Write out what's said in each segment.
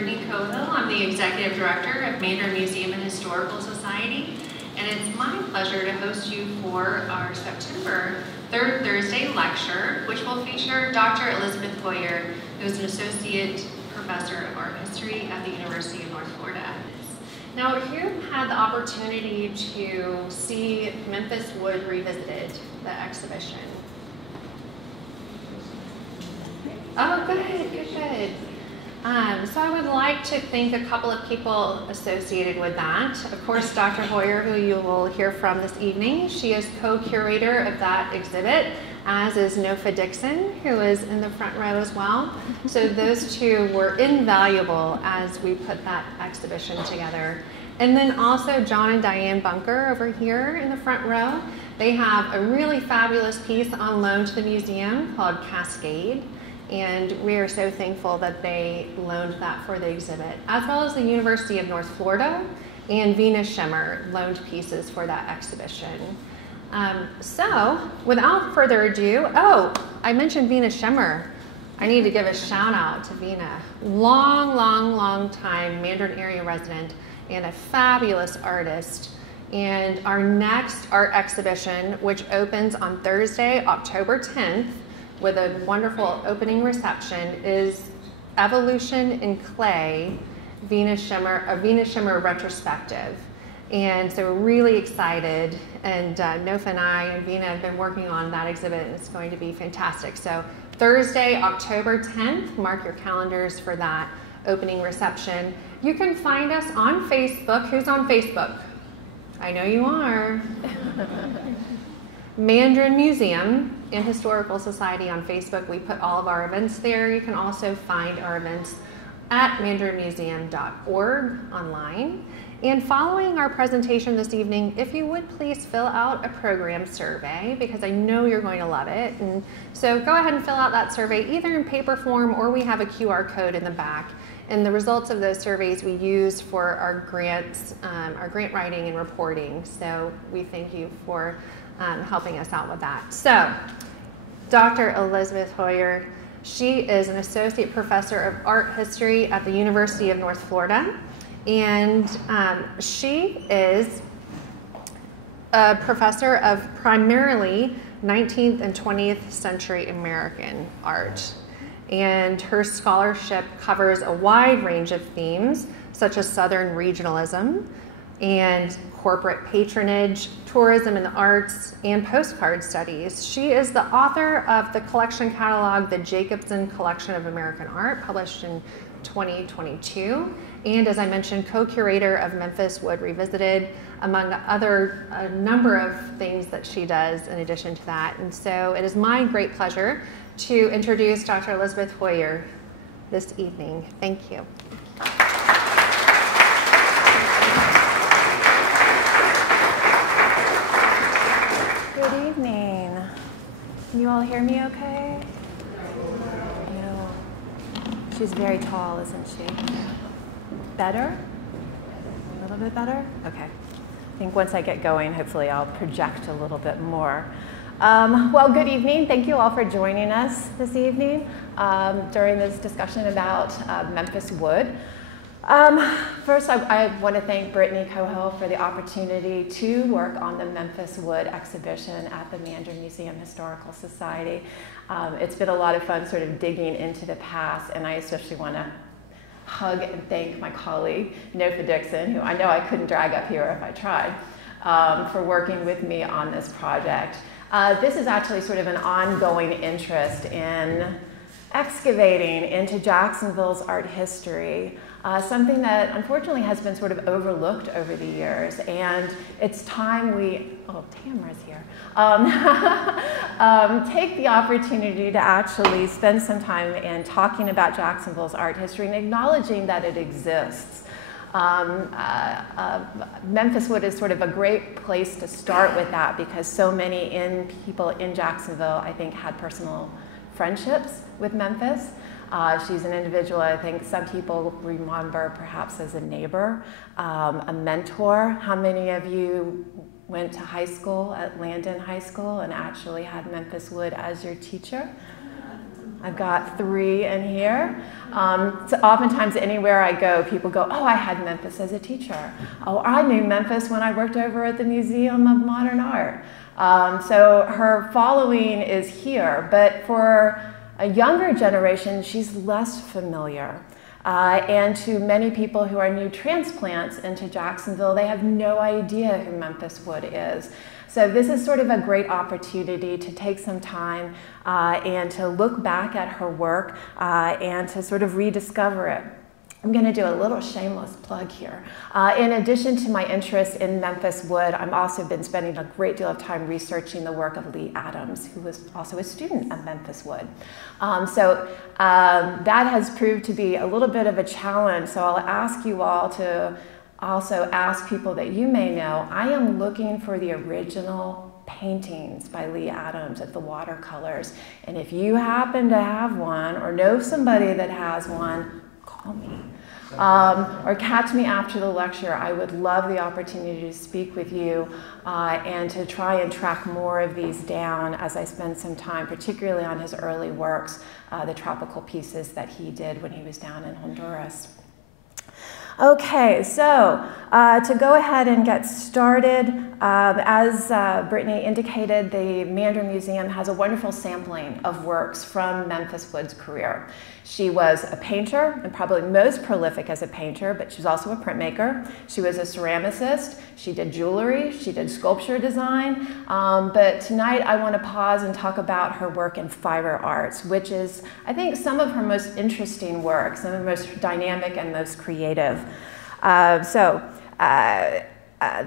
Brittany Cohill. I'm the Executive Director of Mandarin Museum and Historical Society, and it's my pleasure to host you for our September 3rd Thursday lecture, which will feature Dr. Elizabeth Heuer, who is an Associate Professor of Art History at the University of North Florida. Now, if you've had the opportunity to see Memphis Wood Revisited, the exhibition. Oh, good. So I would like to thank a couple of people associated with that. Of course, Dr. Heuer, who you will hear from this evening. She is co-curator of that exhibit, as is Nofa Dixon, who is in the front row as well. So those two were invaluable as we put that exhibition together. And then also John and Diane Bunker over here in the front row. They have a really fabulous piece on loan to the museum called Cascade. And we are so thankful that they loaned that for the exhibit, as well as the University of North Florida and Venus Shimmer loaned pieces for that exhibition. So without further ado, I mentioned Venus Shimmer. I need to give a shout out to Vina. Long time Mandarin area resident and a fabulous artist. And our next art exhibition, which opens on Thursday, October 10th, with a wonderful opening reception, is Evolution in Clay, a Venus Shimmer retrospective. And so we're really excited, and Nofa and I and Vina have been working on that exhibit, and it's going to be fantastic. So Thursday, October 10th, mark your calendars for that opening reception. You can find us on Facebook. Who's on Facebook? I know you are. Mandarin Museum and Historical Society on Facebook. We put all of our events there. You can also find our events at mandarinmuseum.org online. And following our presentation this evening, if you would please fill out a program survey, because I know you're going to love it. And so go ahead and fill out that survey either in paper form, or we have a QR code in the back. And the results of those surveys we use for our grants, our grant writing and reporting. So we thank you for helping us out with that. So, Dr. Elizabeth Heuer, she is an Associate Professor of Art History at the University of North Florida, and she is a professor of primarily 19th and 20th century American art. And her scholarship covers a wide range of themes, such as Southern regionalism and corporate patronage, tourism and the arts, and postcard studies. She is the author of the collection catalog, The Jacobson Collection of American Art, published in 2022. And as I mentioned, co-curator of Memphis Wood Revisited, among a number of things that she does in addition to that. And so it is my great pleasure to introduce Dr. Elizabeth Heuer this evening. Thank you. Good evening. Can you all hear me okay? No. She's very tall, isn't she? Better? A little bit better? Okay. I think once I get going, hopefully I'll project a little bit more. Well, good evening. Thank you all for joining us this evening during this discussion about Memphis Wood. First, I want to thank Brittany Cohill for the opportunity to work on the Memphis Wood exhibition at the Mandarin Museum Historical Society. It's been a lot of fun sort of digging into the past, and I especially want to hug and thank my colleague, Nofa Dixon, who I know I couldn't drag up here if I tried, for working with me on this project. This is actually sort of an ongoing interest in excavating into Jacksonville's art history, something that unfortunately has been sort of overlooked over the years, and it's time we, Tamara's here, take the opportunity to actually spend some time in talking about Jacksonville's art history and acknowledging that it exists. Memphis Wood is sort of a great place to start with that, because so many people in Jacksonville, I think, had personal friendships with Memphis. She's an individual I think some people remember perhaps as a neighbor, a mentor. How many of you went to high school at Landon High School and actually had Memphis Wood as your teacher? I've got 3 in here. So oftentimes anywhere I go, people go, oh, I had Memphis as a teacher. Oh, I knew Memphis when I worked over at the Museum of Modern Art. So her following is here, but for a younger generation, she's less familiar. And to many people who are new transplants into Jacksonville, they have no idea who Memphis Wood is. So this is sort of a great opportunity to take some time and to look back at her work and to sort of rediscover it. I'm going to do a little shameless plug here. In addition to my interest in Memphis Wood, I've also been spending a great deal of time researching the work of Lee Adams, who was also a student at Memphis Wood. That has proved to be a little bit of a challenge, so I'll ask you all to also ask people that you may know. I am looking for the original paintings by Lee Adams at the watercolors, and if you happen to have one or know somebody that has one, call me. Or catch me after the lecture. I would love the opportunity to speak with you and to try and track more of these down as I spend some time, particularly on his early works, the tropical pieces that he did when he was down in Honduras. Okay, so to go ahead and get started, as Brittany indicated, the Mandarin Museum has a wonderful sampling of works from Memphis Wood's career. She was a painter, and probably most prolific as a painter, but she was also a printmaker. She was a ceramicist. She did jewelry. She did sculpture design. But tonight I want to pause and talk about her work in fiber arts, which is, I think, some of her most interesting work, some of the most dynamic and most creative.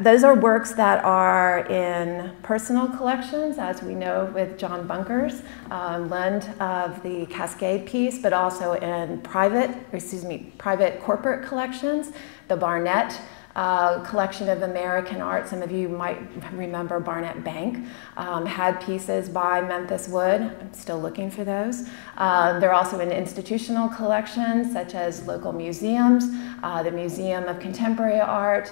Those are works that are in personal collections, as we know with John Bunker's lend of the Cascade piece, but also in private corporate collections. The Barnett collection of American art, some of you might remember Barnett Bank, had pieces by Memphis Wood. I'm still looking for those. They're also in institutional collections, such as local museums, the Museum of Contemporary Art,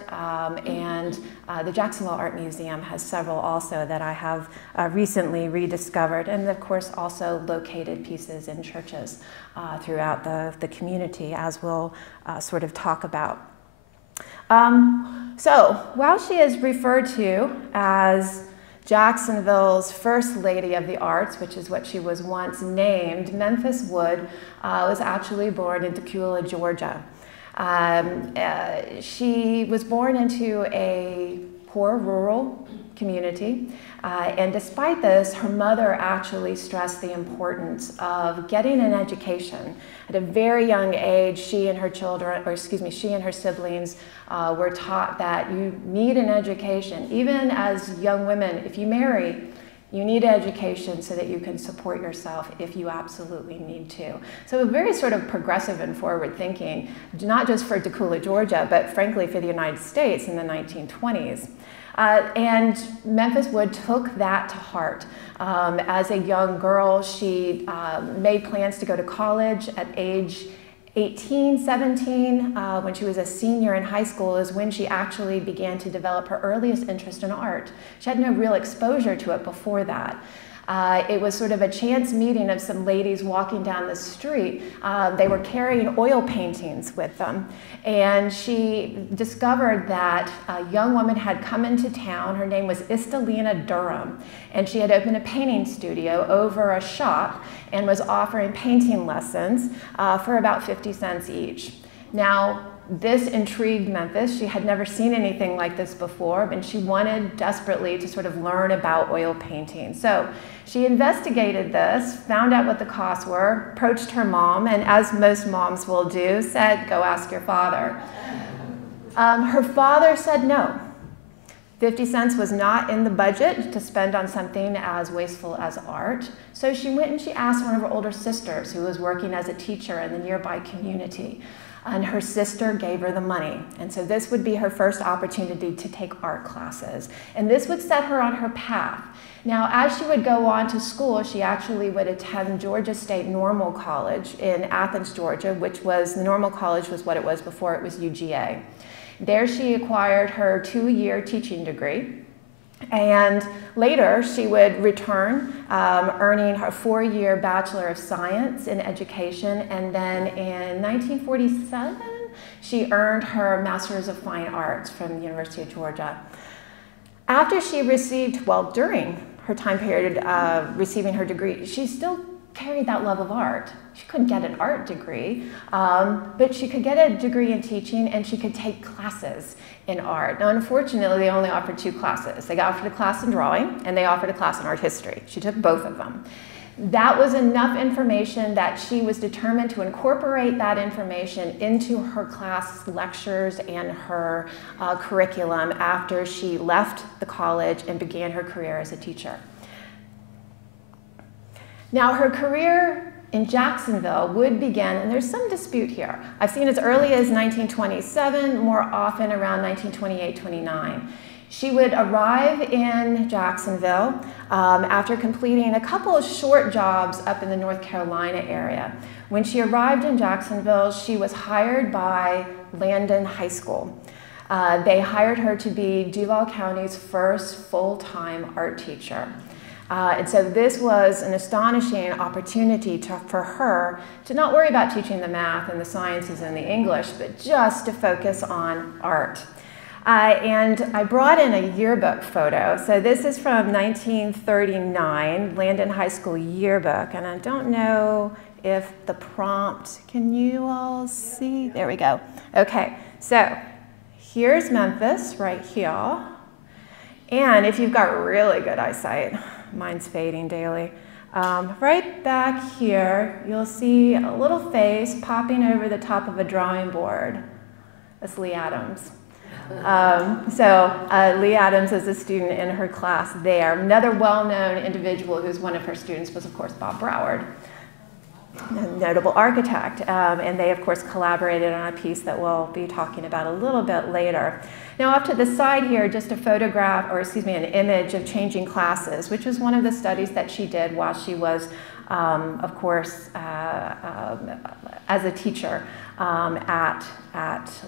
and the Jacksonville Art Museum has several also that I have recently rediscovered, and of course also located pieces in churches throughout the community, as we'll sort of talk about. So while she is referred to as Jacksonville's first lady of the arts, which is what she was once named, Memphis Wood was actually born in Tukwila, Georgia. She was born into a poor rural community, and despite this, her mother actually stressed the importance of getting an education. At a very young age, she and her siblings were taught that you need an education. Even as young women, if you marry, you need education so that you can support yourself if you absolutely need to. So very sort of progressive and forward thinking, not just for Tukwila, Georgia, but frankly for the United States in the 1920s. And Memphis Wood took that to heart. As a young girl, she made plans to go to college at age 18, 17, when she was a senior in high school, is when she actually began to develop her earliest interest in art. She had no real exposure to it before that. It was sort of a chance meeting of some ladies walking down the street. They were carrying oil paintings with them. And she discovered that a young woman had come into town. Her name was Istalina Durham. And she had opened a painting studio over a shop and was offering painting lessons for about 50 cents each. Now, this intrigued Memphis. She had never seen anything like this before, and she wanted desperately to sort of learn about oil painting. So she investigated this, found out what the costs were, approached her mom, and as most moms will do, said, go ask your father. Her father said no. 50 cents was not in the budget to spend on something as wasteful as art. So she went and she asked one of her older sisters who was working as a teacher in the nearby community. And her sister gave her the money. And so this would be her first opportunity to take art classes. And this would set her on her path. Now, as she would go on to school, she actually would attend Georgia State Normal College in Athens, Georgia, which was, the Normal College was what it was before it was UGA. There she acquired her 2-year teaching degree. And later, she would return, earning her 4-year Bachelor of Science in Education, and then in 1947, she earned her Master's of Fine Arts from the University of Georgia. After she received, well, during her time period receiving her degree, she still carried that love of art. She couldn't get an art degree, but she could get a degree in teaching, and she could take classes in art. Now, unfortunately, they only offered 2 classes. They offered a class in drawing, and they offered a class in art history. She took both of them. That was enough information that she was determined to incorporate that information into her class lectures and her curriculum after she left the college and began her career as a teacher. Now, her career in Jacksonville would begin, and there's some dispute here. I've seen as early as 1927, more often around 1928-29. She would arrive in Jacksonville after completing a couple of short jobs up in the North Carolina area. When she arrived in Jacksonville, she was hired by Landon High School. They hired her to be Duval County's first full-time art teacher. And so this was an astonishing opportunity for her to not worry about teaching the math and the sciences and the English, but just to focus on art. And I brought in a yearbook photo. So this is from 1939, Landon High School yearbook. And I don't know if the prompt, can you all see? There we go. Okay, so here's Memphis right here. And if you've got really good eyesight, mine's fading daily. Right back here, you'll see a little face popping over the top of a drawing board. That's Lee Adams. Lee Adams is a student in her class there. Another well-known individual who's one of her students was, of course, Bob Broward, a notable architect. And they, of course, collaborated on a piece that we'll be talking about a little bit later. Now, off to the side here, just a photograph, or excuse me, an image of changing classes, which was one of the studies that she did while she was, of course, as a teacher at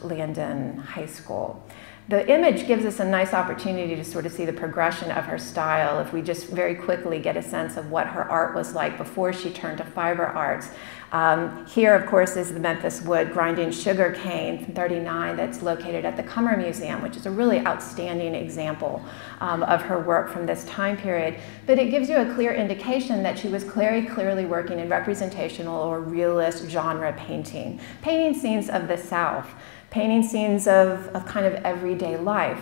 Landon High School. The image gives us a nice opportunity to sort of see the progression of her style if we just very quickly get a sense of what her art was like before she turned to fiber arts. Here, of course, is the Memphis Wood grinding sugar cane from '39 that's located at the Mandarin Museum, which is a really outstanding example of her work from this time period. But it gives you a clear indication that she was very clearly working in representational or realist genre painting, painting scenes of the South, painting scenes of kind of everyday life.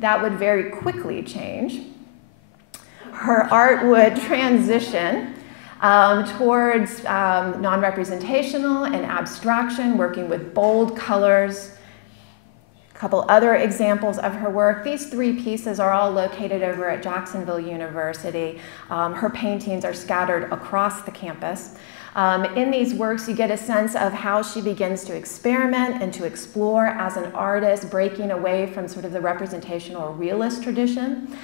That would very quickly change. Her art would transition towards non-representational and abstraction, working with bold colors. A couple other examples of her work. These 3 pieces are all located over at Jacksonville University. Her paintings are scattered across the campus. In these works, you get a sense of how she begins to experiment and to explore as an artist, breaking away from sort of the representational or realist tradition.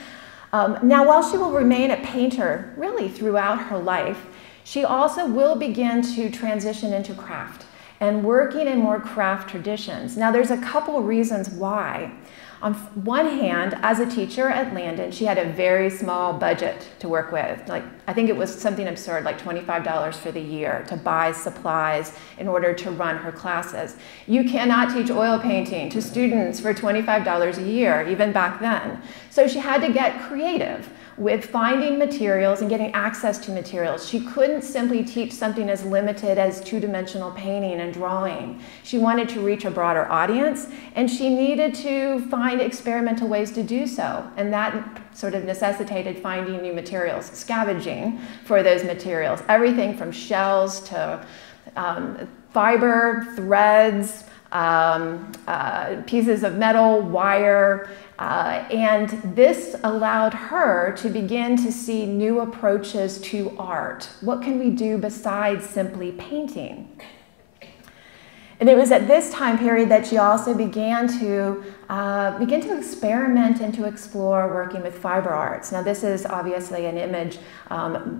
Now, while she will remain a painter really throughout her life, she also will begin to transition into craft and working in more craft traditions. Now, there's a couple reasons why. On one hand, as a teacher at Landon, she had a very small budget to work with. Like, I think it was something absurd, like $25 for the year to buy supplies in order to run her classes. You cannot teach oil painting to students for $25 a year, even back then. So she had to get creative with finding materials and getting access to materials. She couldn't simply teach something as limited as 2-dimensional painting and drawing. She wanted to reach a broader audience, and she needed to find experimental ways to do so. And that sort of necessitated finding new materials, scavenging for those materials. Everything from shells to fiber, threads, pieces of metal, wire, and this allowed her to begin to see new approaches to art. What can we do besides simply painting? And it was at this time period that she also began to experiment and to explore working with fiber arts. Now, this is obviously an image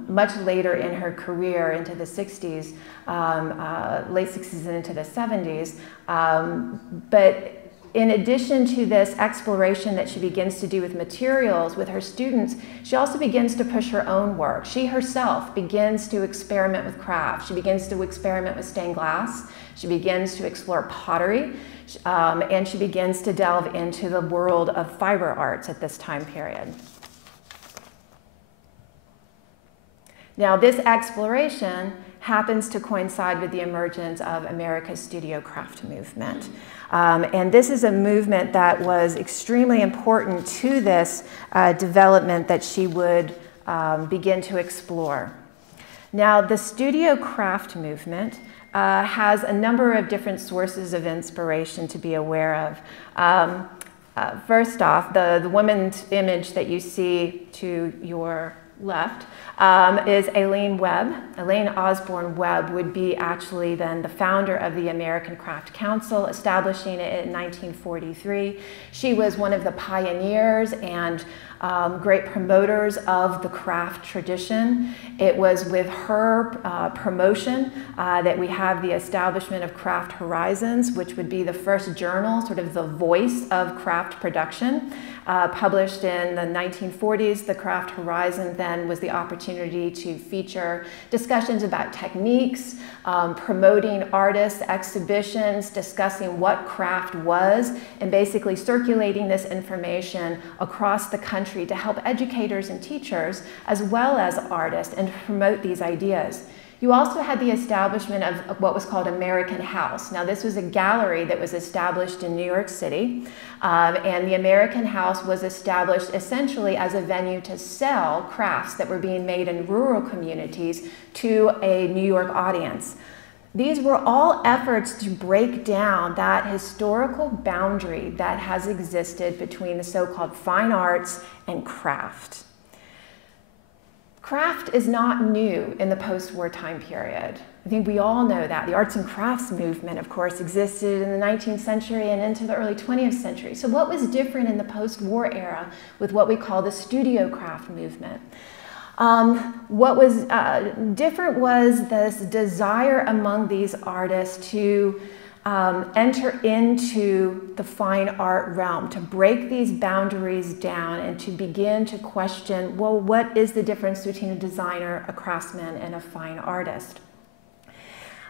much later in her career, into the 60s, late 60s and into the 70s. But in addition to this exploration that she begins to do with materials with her students, she also begins to push her own work. She herself begins to experiment with craft. She begins to experiment with stained glass. She begins to explore pottery, and she begins to delve into the world of fiber arts at this time period. Now, this exploration happens to coincide with the emergence of America's studio craft movement. And this is a movement that was extremely important to this development that she would begin to explore. Now, the studio craft movement has a number of different sources of inspiration to be aware of. First off, the woman's image that you see to your left is Elaine Webb. Elaine Osborne Webb would be actually then the founder of the American Craft Council, establishing it in 1943. She was one of the pioneers and great promoters of the craft tradition. It was with her promotion that we have the establishment of Craft Horizons, which would be the first journal, sort of the voice of craft production. Published in the 1940s, the Craft Horizon then was the opportunity to feature discussions about techniques, promoting artists, exhibitions, discussing what craft was, and basically circulating this information across the country to help educators and teachers, as well as artists, and promote these ideas. You also had the establishment of what was called American House. Now, this was a gallery that was established in New York City, and the American House was established essentially as a venue to sell crafts that were being made in rural communities to a New York audience. These were all efforts to break down that historical boundary that has existed between the so-called fine arts and craft. Craft is not new in the post-war time period. I think we all know that. The arts and crafts movement, of course, existed in the 19th century and into the early 20th century. So what was different in the post-war era with what we call the studio craft movement? What was different was this desire among these artists to enter into the fine art realm, to break these boundaries down and to begin to question, well, what is the difference between a designer, a craftsman, and a fine artist?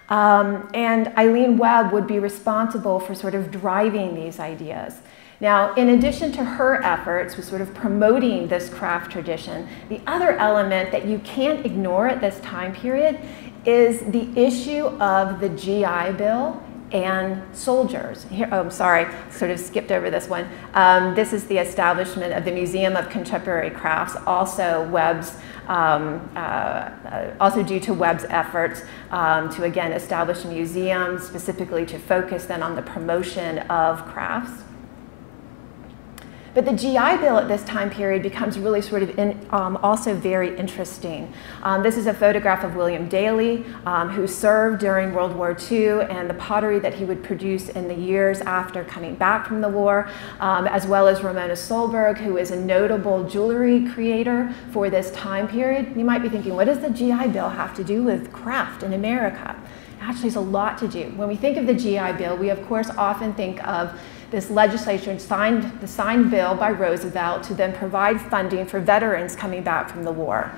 And Elaine Webb would be responsible for sort of driving these ideas. Now, in addition to her efforts with sort of promoting this craft tradition, the other element that you can't ignore at this time period is the issue of the GI Bill and soldiers. Here, oh, I'm sorry, sort of skipped over this one. This is the establishment of the Museum of Contemporary Crafts, also Webb's, also due to Webb's efforts to again establish a museum specifically to focus then on the promotion of crafts. But the GI Bill at this time period becomes really sort of also very interesting. This is a photograph of William Daley, who served during World War II, and the pottery that he would produce in the years after coming back from the war, as well as Ramona Solberg, who is a notable jewelry creator for this time period. You might be thinking, what does the GI Bill have to do with craft in America? Actually, there's a lot to do. When we think of the GI Bill, we of course often think of this legislature the signed bill by Roosevelt to then provide funding for veterans coming back from the war.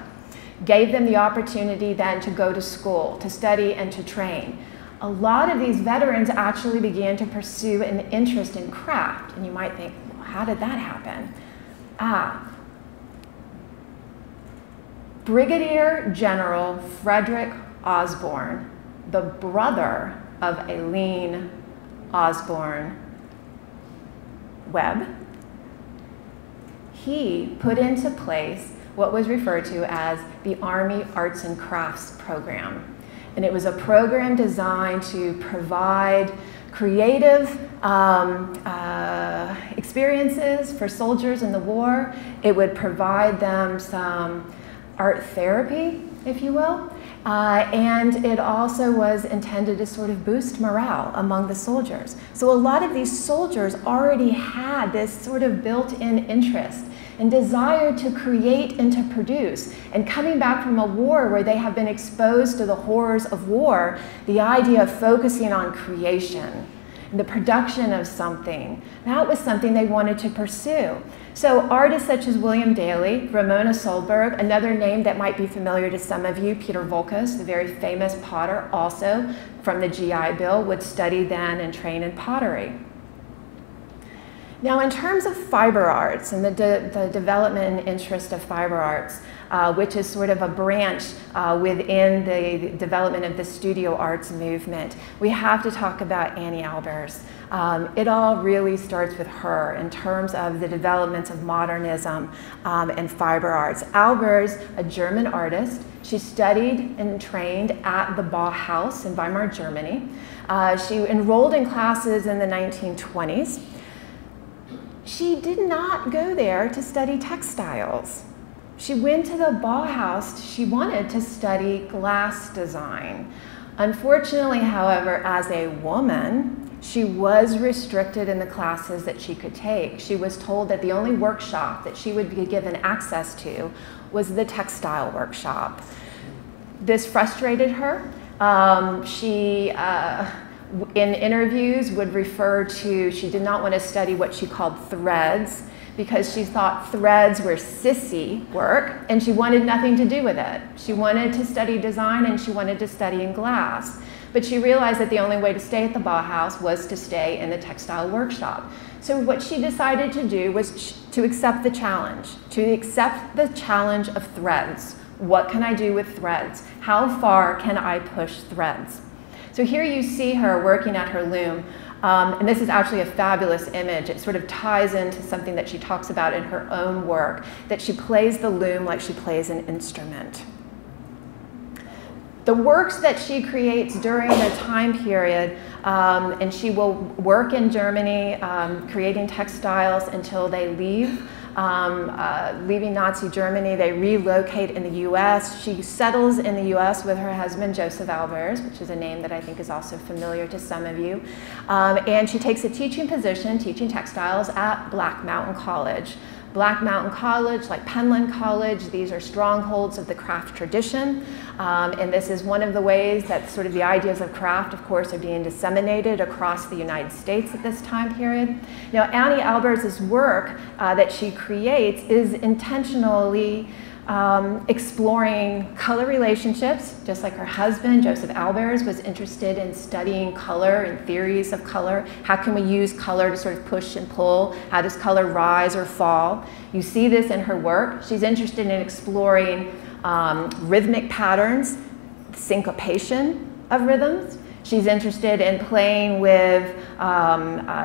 Gave them the opportunity then to go to school, to study and to train. A lot of these veterans actually began to pursue an interest in craft. And you might think, well, how did that happen? Brigadier General Frederick Osborne, the brother of Elaine Osborne Webb, he put into place what was referred to as the Army Arts and Crafts Program. And it was a program designed to provide creative experiences for soldiers in the war. It would provide them some art therapy, if you will. And it also was intended to sort of boost morale among the soldiers. So a lot of these soldiers already had this sort of built-in interest and desire to create and to produce. And coming back from a war where they have been exposed to the horrors of war, the idea of focusing on creation the production of something. That was something they wanted to pursue. So artists such as William Daley, Ramona Solberg, another name that might be familiar to some of you, Peter Voulkos, the very famous potter, also from the GI Bill, would study then and train in pottery. Now, in terms of fiber arts and the development and interest of fiber arts, which is sort of a branch within the development of the studio arts movement, we have to talk about Anni Albers. It all really starts with her in terms of the developments of modernism and fiber arts. Albers, a German artist, she studied and trained at the Bauhaus in Weimar, Germany. She enrolled in classes in the 1920s. She did not go there to study textiles. She went to the Bauhaus. She wanted to study glass design. Unfortunately, however, as a woman, she was restricted in the classes that she could take. She was told that the only workshop that she would be given access to was the textile workshop. This frustrated her. In interviews would refer to, she did not want to study what she called threads because she thought threads were sissy work and she wanted nothing to do with it. She wanted to study design and she wanted to study in glass. But she realized that the only way to stay at the Bauhaus was to stay in the textile workshop. So what she decided to do was to accept the challenge of threads. What can I do with threads? How far can I push threads? So here you see her working at her loom, and this is actually a fabulous image. It sort of ties into something that she talks about in her own work, that she plays the loom like she plays an instrument. The works that she creates during the time period, and she will work in Germany creating textiles until they leave. Leaving Nazi Germany, they relocate in the US. She settles in the US with her husband, Joseph Albers, which is a name that I think is also familiar to some of you. And she takes a teaching position, teaching textiles at Black Mountain College. Black Mountain College, like Penland College, these are strongholds of the craft tradition. And this is one of the ways that sort of the ideas of craft, of course, are being disseminated across the United States at this time period. Now, Anni Albers' work that she creates is intentionally exploring color relationships, just like her husband, Joseph Albers, was interested in studying color and theories of color. How can we use color to sort of push and pull? How does color rise or fall? You see this in her work. She's interested in exploring rhythmic patterns, syncopation of rhythms. She's interested in playing with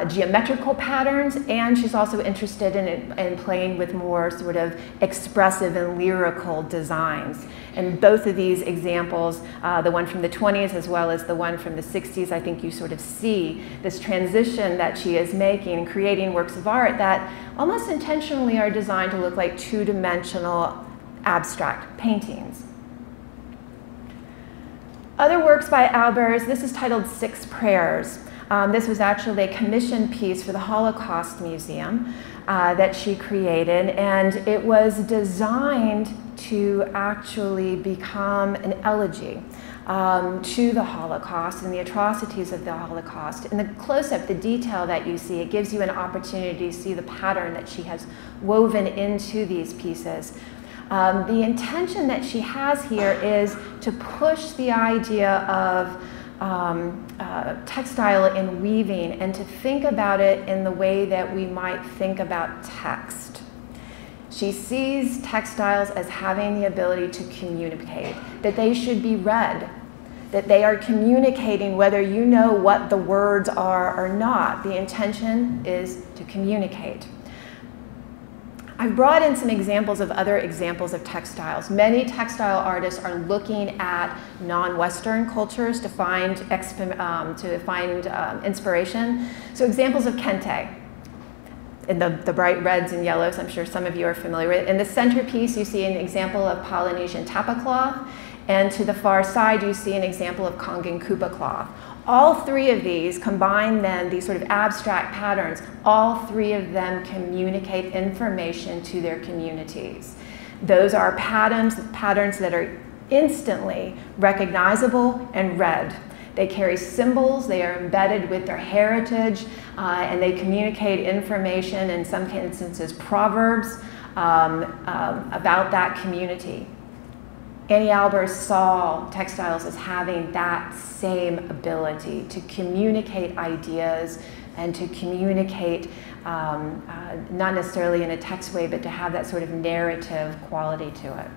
geometrical patterns, and she's also interested in playing with more sort of expressive and lyrical designs. And both of these examples, the one from the 20s as well as the one from the 60s, I think you sort of see this transition that she is making and creating works of art that almost intentionally are designed to look like two-dimensional abstract paintings. Other works by Albers, this is titled Six Prayers. This was actually a commissioned piece for the Holocaust Museum that she created, and it was designed to actually become an elegy to the Holocaust and the atrocities of the Holocaust. In the close-up, the detail that you see, it gives you an opportunity to see the pattern that she has woven into these pieces. The intention that she has here is to push the idea of textile and weaving and to think about it in the way that we might think about text. She sees textiles as having the ability to communicate, that they should be read, that they are communicating whether you know what the words are or not. The intention is to communicate. I've brought in some examples of other examples of textiles. Many textile artists are looking at non-Western cultures to find inspiration. So examples of kente, in the bright reds and yellows, I'm sure some of you are familiar with. In the centerpiece, you see an example of Polynesian tapa cloth, and to the far side, you see an example of Kongan kupa cloth. All three of these combine then these sort of abstract patterns. All three of them communicate information to their communities. Those are patterns that are instantly recognizable and read. They carry symbols, they are embedded with their heritage, and they communicate information, in some instances proverbs, about that community. Anni Albers saw textiles as having that same ability to communicate ideas and to communicate, not necessarily in a text way, but to have that sort of narrative quality to it.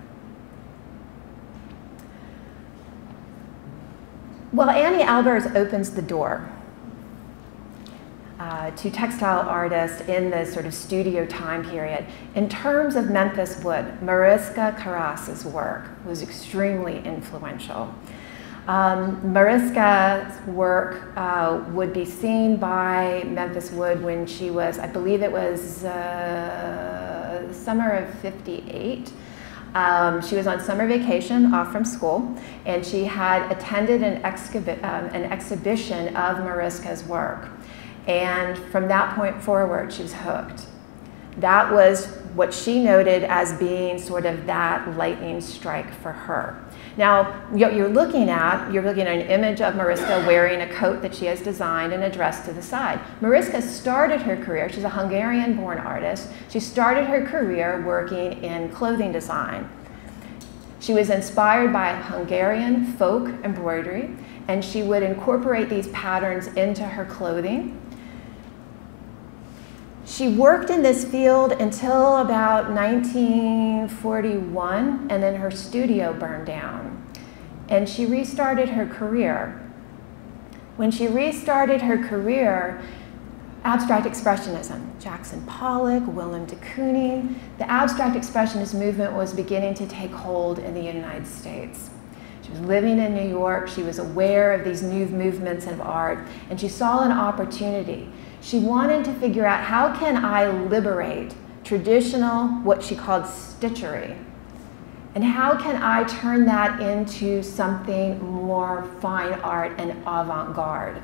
Well, Anni Albers opens the door to textile artists in this sort of studio time period. In terms of Memphis Wood, Mariska Karasz's work was extremely influential. Mariska's work would be seen by Memphis Wood when she was, I believe it was summer of '58. She was on summer vacation off from school, and she had attended an exhibition of Mariska's work. And from that point forward, she was hooked. That was what she noted as being sort of that lightning strike for her. Now, what you're looking at an image of Mariska wearing a coat that she has designed and a dress to the side. Mariska started her career, she's a Hungarian-born artist, she started her career working in clothing design. She was inspired by Hungarian folk embroidery, and she would incorporate these patterns into her clothing. She worked in this field until about 1941, and then her studio burned down. And she restarted her career. When she restarted her career, abstract expressionism, Jackson Pollock, Willem de Kooning, the abstract expressionist movement was beginning to take hold in the United States. She was living in New York, she was aware of these new movements of art, and she saw an opportunity. She wanted to figure out, how can I liberate traditional, what she called stitchery, and how can I turn that into something more fine art and avant-garde?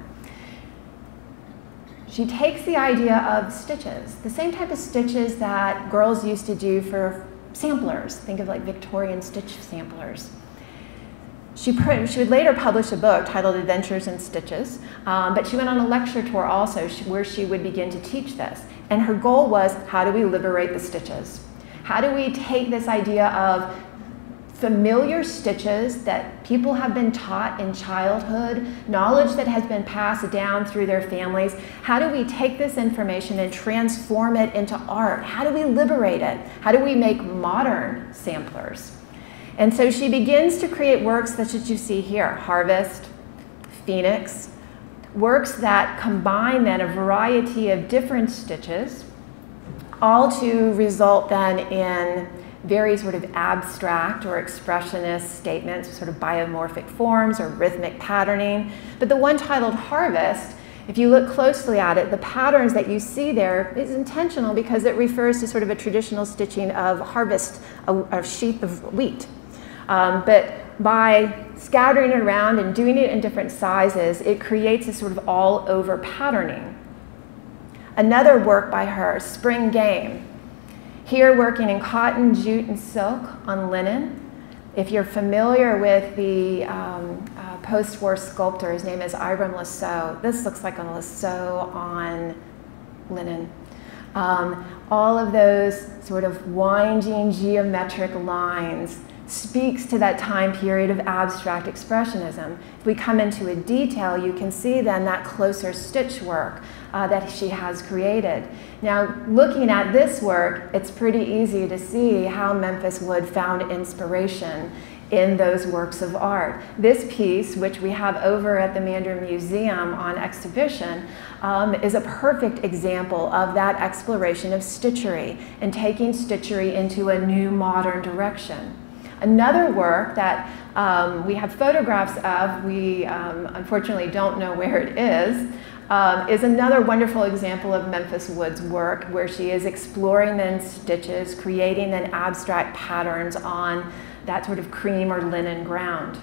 She takes the idea of stitches, the same type of stitches that girls used to do for samplers. Think of like Victorian stitch samplers. She would later publish a book titled Adventures in Stitches, but she went on a lecture tour also where she would begin to teach this. And her goal was, how do we liberate the stitches? How do we take this idea of familiar stitches that people have been taught in childhood, knowledge that has been passed down through their families, how do we take this information and transform it into art? How do we liberate it? How do we make modern samplers? And so she begins to create works such as you see here, Harvest, Phoenix, works that combine then a variety of different stitches, all to result then in very sort of abstract or expressionist statements, sort of biomorphic forms or rhythmic patterning. But the one titled Harvest, if you look closely at it, the patterns that you see there is intentional because it refers to sort of a traditional stitching of harvest, a sheath of wheat. But by scattering it around and doing it in different sizes, it creates a sort of all-over patterning. Another work by her, Spring Game. Here working in cotton, jute, and silk on linen. If you're familiar with the post-war sculptor, his name is Ibram Lasso. This looks like a lasso on linen. All of those sort of winding geometric lines speaks to that time period of abstract expressionism. If we come into a detail, you can see then that closer stitch work that she has created. Now, looking at this work, it's pretty easy to see how Memphis Wood found inspiration in those works of art. This piece, which we have over at the Mandarin Museum on exhibition, is a perfect example of that exploration of stitchery and taking stitchery into a new modern direction. Another work that we have photographs of, we unfortunately don't know where it is another wonderful example of Memphis Wood's work where she is exploring then stitches, creating then abstract patterns on that sort of cream or linen ground.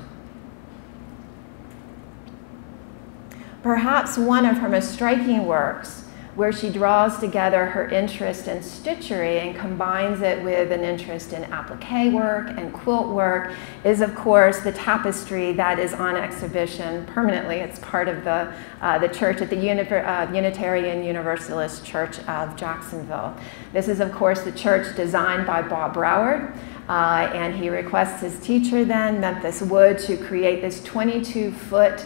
Perhaps one of her most striking works where she draws together her interest in stitchery and combines it with an interest in applique work and quilt work, is of course the tapestry that is on exhibition permanently. It's part of the church at the Unitarian Universalist Church of Jacksonville. This is of course the church designed by Bob Broward, and he requests his teacher then, Memphis Wood, to create this 22-foot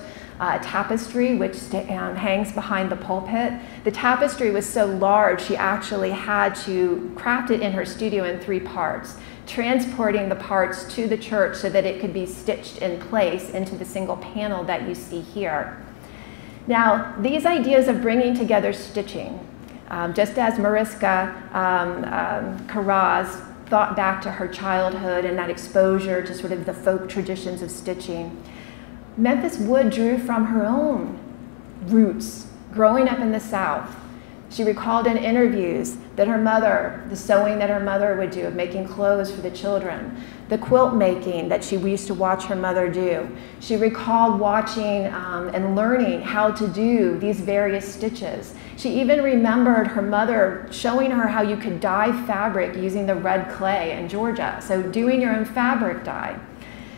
tapestry which hangs behind the pulpit. The tapestry was so large she actually had to craft it in her studio in 3 parts, transporting the parts to the church so that it could be stitched in place into the single panel that you see here. Now, these ideas of bringing together stitching, just as Mariska Karasz thought back to her childhood and that exposure to sort of the folk traditions of stitching, Memphis Wood drew from her own roots growing up in the South. She recalled in interviews that her mother, the sewing that her mother would do of making clothes for the children, the quilt making that she used to watch her mother do. She recalled watching and learning how to do these various stitches. She even remembered her mother showing her how you could dye fabric using the red clay in Georgia, so doing your own fabric dye.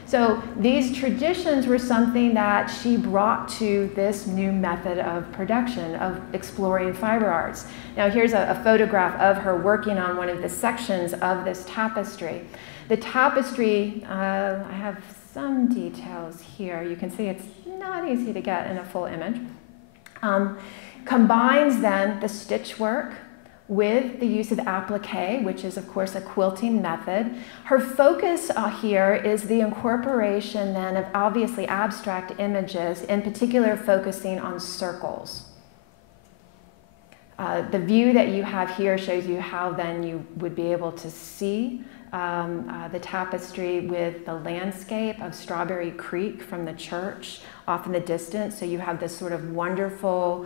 So these traditions were something that she brought to this new method of production, of exploring fiber arts. Now here's a photograph of her working on one of the sections of this tapestry. The tapestry, I have some details here. You can see it's not easy to get in a full image. Combines then the stitch work with the use of applique, which is of course a quilting method. Her focus here is the incorporation then of obviously abstract images, in particular focusing on circles. The view that you have here shows you how then you would be able to see the tapestry with the landscape of Strawberry Creek from the church off in the distance. So you have this sort of wonderful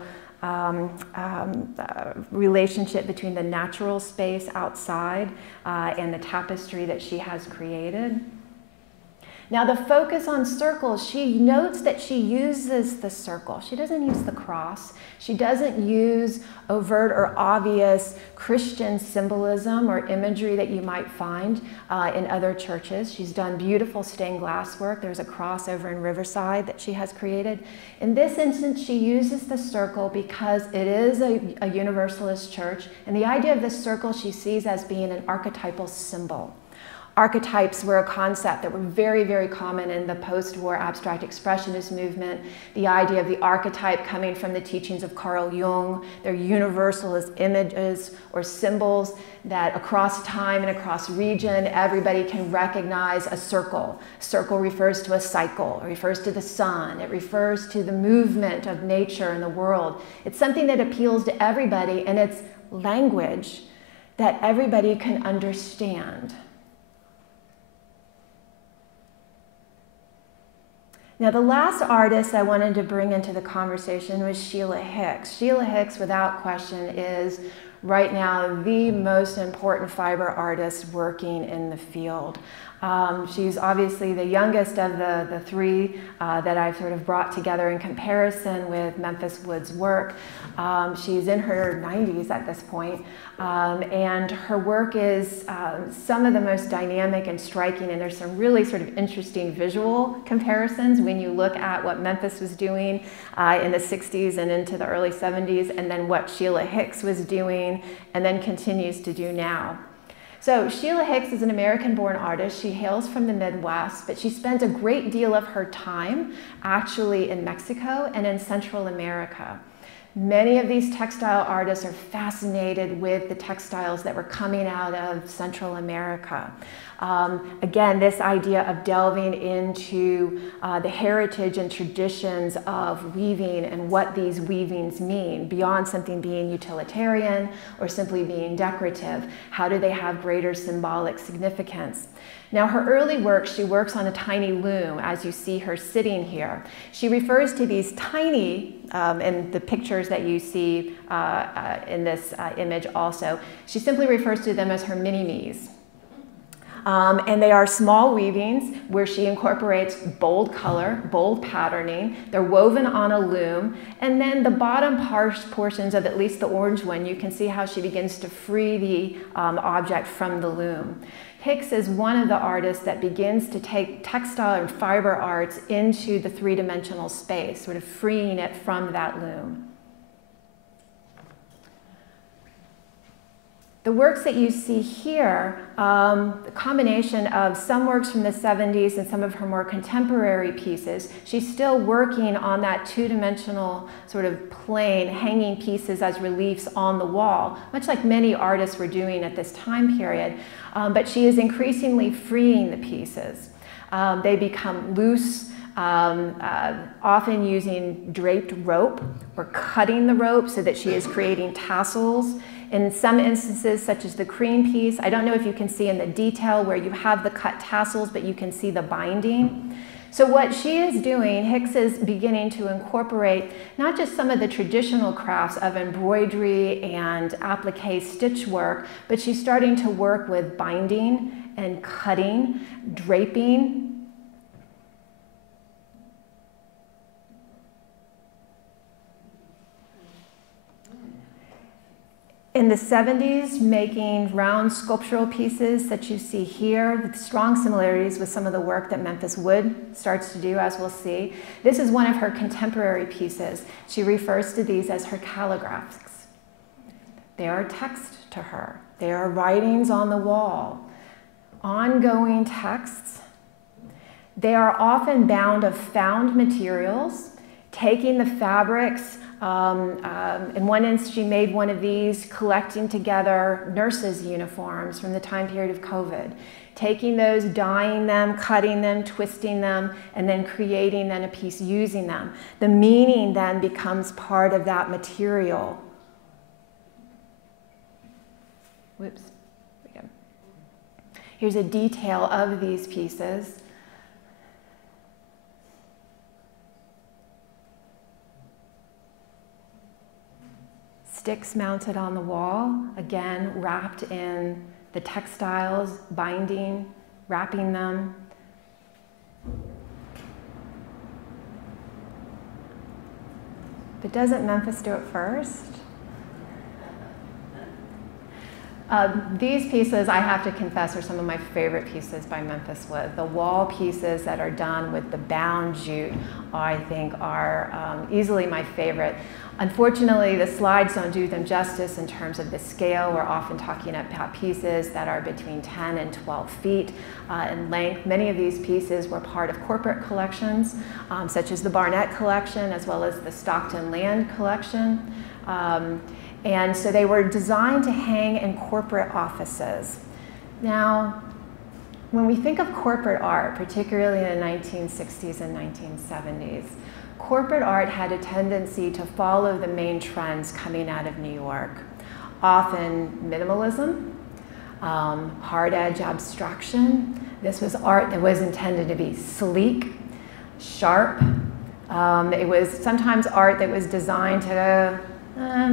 relationship between the natural space outside and the tapestry that she has created. Now the focus on circles, she notes that she uses the circle. She doesn't use the cross. She doesn't use overt or obvious Christian symbolism or imagery that you might find in other churches. She's done beautiful stained glass work. There's a cross over in Riverside that she has created. In this instance, she uses the circle because it is a Universalist church, and the idea of the circle she sees as being an archetypal symbol. Archetypes were a concept that were very, very common in the post-war abstract expressionist movement. The idea of the archetype coming from the teachings of Carl Jung. They're universalist images or symbols that across time and across region, everybody can recognize a circle. Circle refers to a cycle, it refers to the sun, it refers to the movement of nature and the world. It's something that appeals to everybody, and it's language that everybody can understand. Now, the last artist I wanted to bring into the conversation was Sheila Hicks. Sheila Hicks, without question, is right now the most important fiber artist working in the field. She's obviously the youngest of the 3 that I've sort of brought together in comparison with Memphis Wood's work. She's in her 90s at this point, and her work is some of the most dynamic and striking, and there's some really sort of interesting visual comparisons when you look at what Memphis was doing in the 60s and into the early 70s, and then what Sheila Hicks was doing and then continues to do now. So Sheila Hicks is an American-born artist. She hails from the Midwest, but she spent a great deal of her time actually in Mexico and in Central America. Many of these textile artists are fascinated with the textiles that were coming out of Central America. Again, this idea of delving into the heritage and traditions of weaving and what these weavings mean, beyond something being utilitarian or simply being decorative. How do they have greater symbolic significance? Now, her early work, she works on a tiny loom, as you see her sitting here. She refers to these tiny, in the pictures that you see in this image also, she simply refers to them as her mini-me's. And they are small weavings where she incorporates bold color, bold patterning. They're woven on a loom. And then the bottom portions of at least the orange one, you can see how she begins to free the object from the loom. Hicks is one of the artists that begins to take textile and fiber arts into the three-dimensional space, sort of freeing it from that loom. The works that you see here, the combination of some works from the 70s and some of her more contemporary pieces, she's still working on that two-dimensional sort of plane, hanging pieces as reliefs on the wall, much like many artists were doing at this time period. But she is increasingly freeing the pieces. They become loose, often using draped rope or cutting the rope so that she is creating tassels. In some instances, such as the cream piece, I don't know if you can see in the detail where you have the cut tassels, but you can see the binding. So what she is doing, Hicks is beginning to incorporate not just some of the traditional crafts of embroidery and applique stitch work, but she's starting to work with binding and cutting, draping. In the 70s, making round sculptural pieces that you see here, with strong similarities with some of the work that Memphis Wood starts to do, as we'll see. This is one of her contemporary pieces. She refers to these as her calligraphs. They are text to her. They are writings on the wall, ongoing texts. They are often bound of found materials, taking the fabrics. In one instance, she made one of these, collecting together nurses' uniforms from the time period of COVID, taking those, dyeing them, cutting them, twisting them, and then creating then a piece using them. The meaning then becomes part of that material. Whoops. Here's a detail of these pieces. Sticks mounted on the wall, again, wrapped in the textiles, binding, wrapping them. But doesn't Memphis do it first? These pieces, I have to confess, are some of my favorite pieces by Memphis Wood. The wall pieces that are done with the bound jute, I think, are easily my favorite. Unfortunately, the slides don't do them justice in terms of the scale. We're often talking about pieces that are between 10 and 12 feet in length. Many of these pieces were part of corporate collections, such as the Barnett collection, as well as the Stockton Land collection. And so they were designed to hang in corporate offices. Now, when we think of corporate art, particularly in the 1960s and 1970s, corporate art had a tendency to follow the main trends coming out of New York. Often minimalism, hard edge abstraction. This was art that was intended to be sleek, sharp. It was sometimes art that was designed to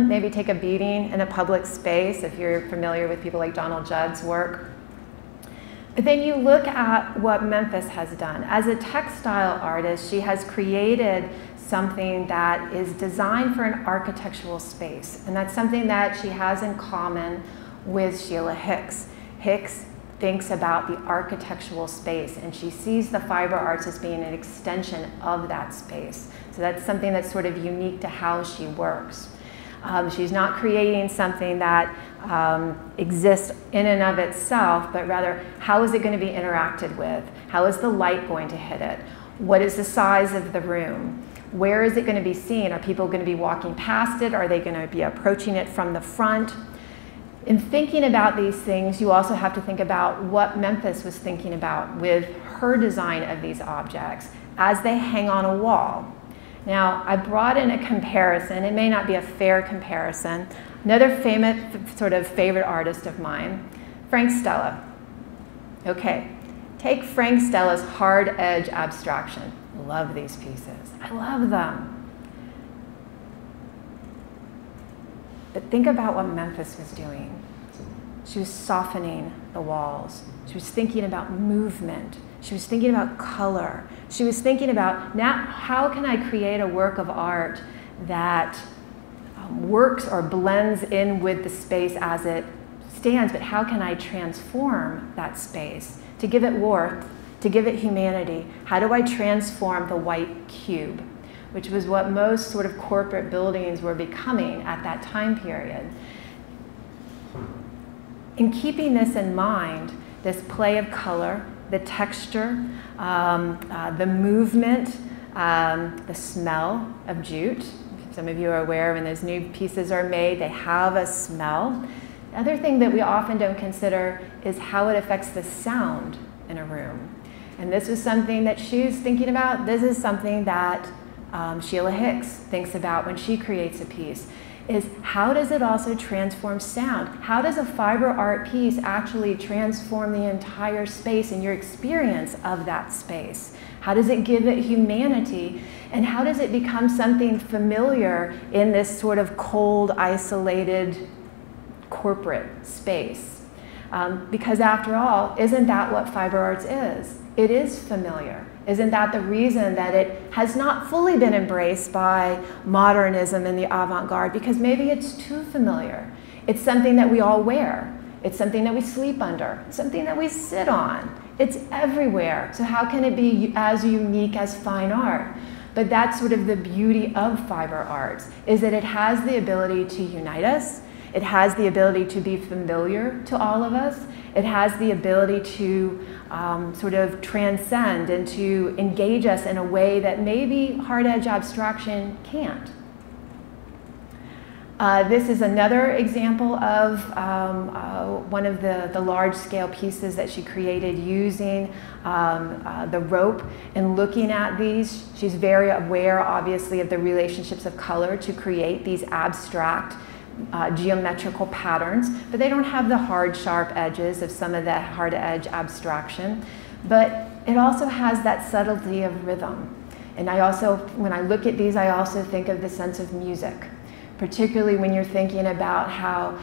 maybe take a beating in a public space, if you're familiar with people like Donald Judd's work. But then you look at what Memphis has done. As a textile artist, she has created something that is designed for an architectural space. And that's something that she has in common with Sheila Hicks. Hicks thinks about the architectural space, and she sees the fiber arts as being an extension of that space. So that's something that's sort of unique to how she works. She's not creating something that exists in and of itself, but rather, how is it going to be interacted with? How is the light going to hit it? What is the size of the room? Where is it going to be seen? Are people going to be walking past it? Are they going to be approaching it from the front? In thinking about these things, you also have to think about what Memphis was thinking about with her design of these objects as they hang on a wall. Now, I brought in a comparison. It may not be a fair comparison. Another famous sort of favorite artist of mine, Frank Stella. Okay, take Frank Stella's hard edge abstraction. Love these pieces. I love them. But think about what Memphis was doing. She was softening the walls. She was thinking about movement. She was thinking about color. She was thinking about, now, how can I create a work of art that works or blends in with the space as it stands, but how can I transform that space to give it warmth, to give it humanity? How do I transform the white cube, which was what most sort of corporate buildings were becoming at that time period? In keeping this in mind, this play of color, the texture, the movement, the smell of jute. Some of you are aware when those new pieces are made, they have a smell. The other thing that we often don't consider is how it affects the sound in a room. And this was something that she was thinking about. This is something that Sheila Hicks thinks about when she creates a piece, is how does it also transform sound? How does a fiber art piece actually transform the entire space and your experience of that space? How does it give it humanity? And how does it become something familiar in this sort of cold, isolated corporate space? Because after all, isn't that what fiber arts is? It is familiar. Isn't that the reason that it has not fully been embraced by modernism and the avant-garde? Because maybe it's too familiar. It's something that we all wear. It's something that we sleep under. It's something that we sit on. It's everywhere. So how can it be as unique as fine art? But that's sort of the beauty of fiber arts, is that it has the ability to unite us. It has the ability to be familiar to all of us. It has the ability to sort of transcend and to engage us in a way that maybe hard edge abstraction can't. This is another example of one of the large-scale pieces that she created using the rope and looking at these. She's very aware, obviously, of the relationships of color to create these abstract geometrical patterns, but they don't have the hard, sharp edges of some of that hard edge abstraction. But it also has that subtlety of rhythm. And I also, when I look at these, I also think of the sense of music, particularly when you're thinking about how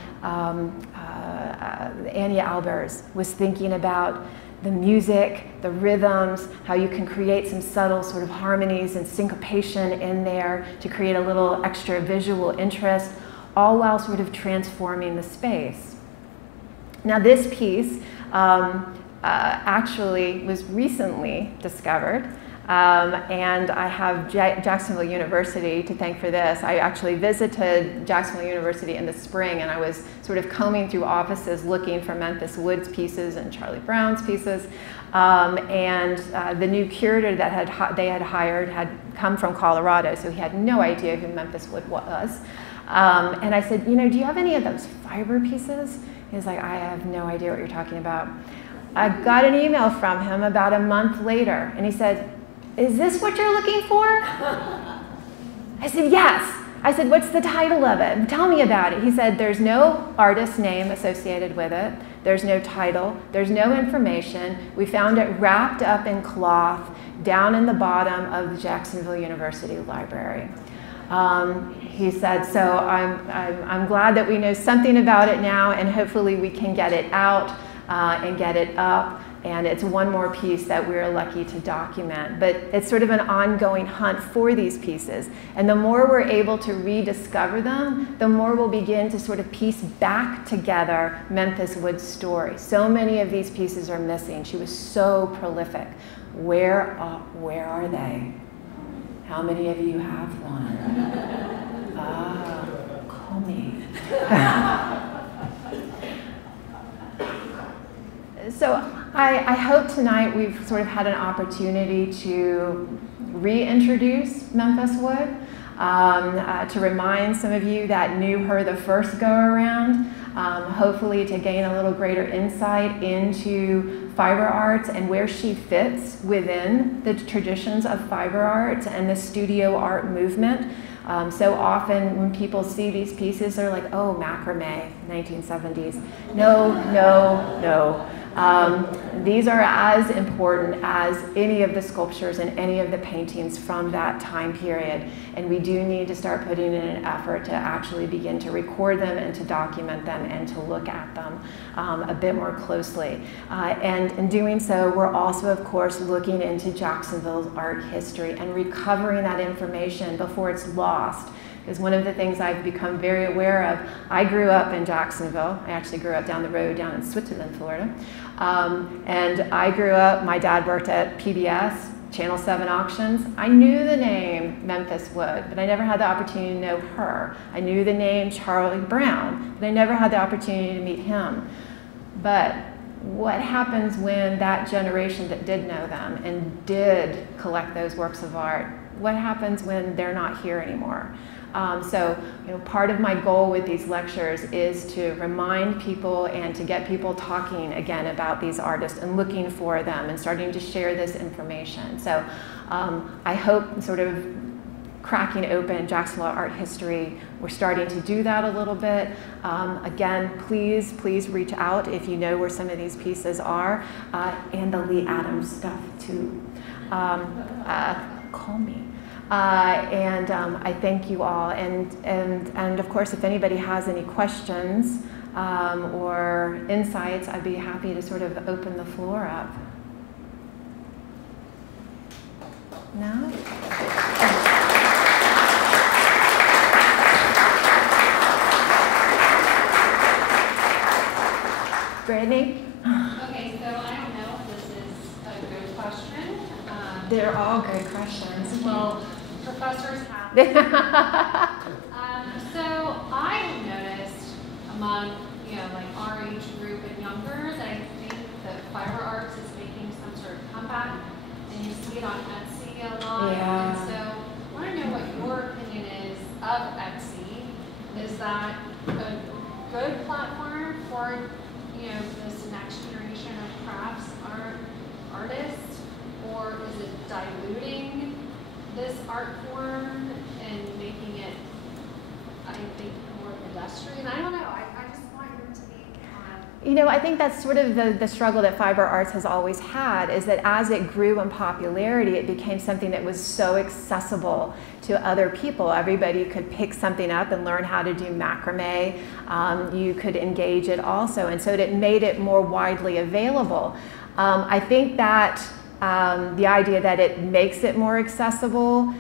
Anni Albers was thinking about the music, the rhythms, how you can create some subtle sort of harmonies and syncopation in there to create a little extra visual interest, all while sort of transforming the space. Now this piece actually was recently discovered, and I have Jacksonville University to thank for this. I actually visited Jacksonville University in the spring, and I was sort of combing through offices looking for Memphis Wood's pieces and Charlie Brown's pieces, and the new curator that they had hired had come from Colorado, so he had no idea who Memphis Wood was. And I said, you know, do you have any of those fiber pieces? He was like, I have no idea what you're talking about. I got an email from him about a month later, and he said, is this what you're looking for? I said, yes. I said, what's the title of it? Tell me about it. He said, there's no artist name associated with it. There's no title. There's no information. We found it wrapped up in cloth down in the bottom of the Jacksonville University Library. He said, so I'm glad that we know something about it now, and hopefully we can get it out and get it up. And it's one more piece that we're lucky to document. But it's sort of an ongoing hunt for these pieces. And the more we're able to rediscover them, the more we'll begin to sort of piece back together Memphis Wood's story. So many of these pieces are missing. She was so prolific. Where are they? How many of you have one? Call me. So I hope tonight we've sort of had an opportunity to reintroduce Memphis Wood, to remind some of you that knew her the first go-around, hopefully to gain a little greater insight into fiber arts and where she fits within the traditions of fiber arts and the studio art movement. So often when people see these pieces, they're like, oh, macrame, 1970s. No, no, no. These are as important as any of the sculptures and any of the paintings from that time period. And we do need to start putting in an effort to actually begin to record them and to document them and to look at them a bit more closely. And in doing so, we're also, of course, looking into Jacksonville's art history and recovering that information before it's lost. Because one of the things I've become very aware of, I grew up in Jacksonville. I actually grew up down the road down in Switzerland, Florida. And I grew up, my dad worked at PBS, Channel 7 Auctions. I knew the name Memphis Wood, but I never had the opportunity to know her. I knew the name Charlie Brown, but I never had the opportunity to meet him. But what happens when that generation that did know them and did collect those works of art, what happens when they're not here anymore? So, part of my goal with these lectures is to remind people and to get people talking again about these artists and looking for them and starting to share this information. So I hope sort of cracking open Jacksonville art history, we're starting to do that a little bit. Again, please reach out if you know where some of these pieces are, and the Lee Adams stuff too. Call me. And I thank you all. And of course, if anybody has any questions or insights, I'd be happy to sort of open the floor up. No? Brittany? Okay, so I don't know if this is a good question. They're all good questions. Well, professors have. So I have noticed among, like our age group and younger, that I think that fiber arts is making some sort of comeback, and you see it on Etsy a lot. Yeah. And so I want to know what your opinion is of Etsy. Is that a good platform for this next generation of crafts artists, or is it diluting this art form and making it, I think, more pedestrian? I don't know. I just want your take on. I think that's sort of the struggle that fiber arts has always had, is that as it grew in popularity, it became something that was so accessible to other people. Everybody could pick something up and learn how to do macrame. You could engage it also, and so it made it more widely available. I think that the idea that it makes it more accessible,